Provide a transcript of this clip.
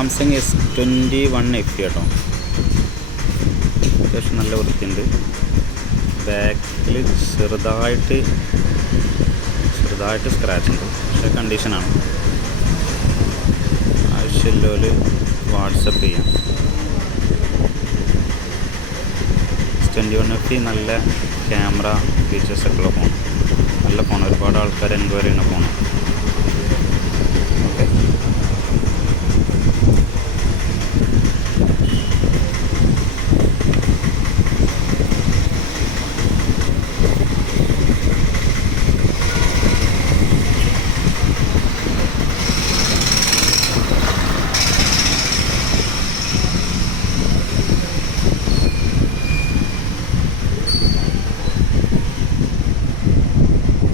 Samsung S21 FE കേട്ടോ. അത്യാവശ്യം നല്ല വൃത്തിയുണ്ട്. ബാക്കിൽ ചെറുതായിട്ട് സ്ക്രാച്ച് ഉണ്ട്, പക്ഷേ കണ്ടീഷനാണ്. ആവശ്യമില്ലോല് വാട്സപ്പ് ചെയ്യാം. S21 FE നല്ല ക്യാമറ ഫീച്ചേഴ്സൊക്കെ ഉള്ള ഫോൺ, നല്ല ഫോൺ. ഒരുപാട് ആൾക്കാർ എൻക്വയറി ചെയ്യുന്ന ഫോണാണ്. ഓക്കെ.